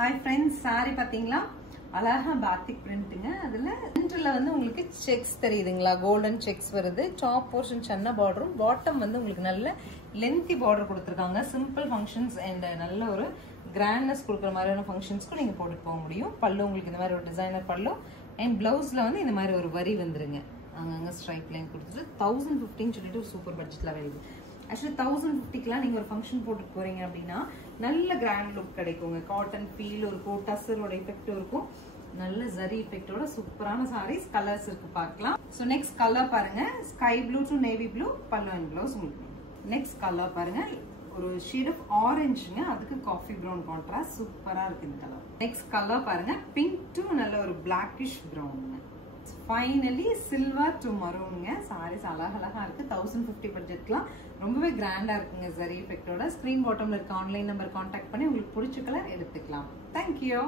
Hi friends, saree பாத்தீங்களா அழகா batik printங்க அதுல சென்டர்ல வந்து உங்களுக்கு checks தெரியுதுங்களா golden checks வருது top portion சின்ன border bottom வந்து உங்களுக்கு நல்ல lengthy border கொடுத்திருக்காங்க simple functions and நல்ல ஒரு grandness கொடுக்கிற மாதிரியான functionsக்கு நீங்க போட்டு போக முடியும் பல்லு உங்களுக்கு இந்த மாதிரி ஒரு designer பல்லு and blouseல வந்து இந்த மாதிரி ஒரு வரி வந்துருங்க அங்கங்க stripe line கொடுத்துட்டு 1015 சொல்லிட்டு ஒரு சூப்பர் பட்ஜெட்ல வருது Actually 1050 க்குலாம் நீங்க ஒரு ஃபங்க்ஷன் போட்டு போறீங்க அப்படினா நல்ல கிராண்ட் லுக் கிடைக்குங்க காட்டன் ஃபீல் ஒரு டசரோட எஃபெக்ட் இருக்கும் நல்ல ஜரி எஃபெக்ட்டோட சூப்பரான sarees கலர்ஸ் இருக்கு பார்க்கலாம் சோ நெக்ஸ்ட் கலர் பாருங்க sky blue to navy blue பல்லு அண்ட் ப்ளவுஸ் உங்களுக்கு நெக்ஸ்ட் கலர் பாருங்க ஒரு ஷேட் ஆஃப் ஆரஞ்சுங்க அதுக்கு காஃபி பிரவுன் கான்ட்ராஸ்ட் சூப்பரா இருக்கு இந்த கலர் நெக்ஸ்ட் கலர் பாருங்க பிங்க் டு நல்ல ஒரு blackish brownங்க Finally, silver to maroon. Sarees அழகா இருக்கு 1050 பட்ஜெட்லாம் ரொம்பவே கிராண்டா இருக்குங்க zari effect ஓட ஸ்கிரீன் பாட்டம்ல இருக்க ஆன்லைன் நம்பர் கான்டாக்ட் பண்ணி உங்களுக்கு பிடிச்ச கலர் எடுத்துக்கலாம் Thank you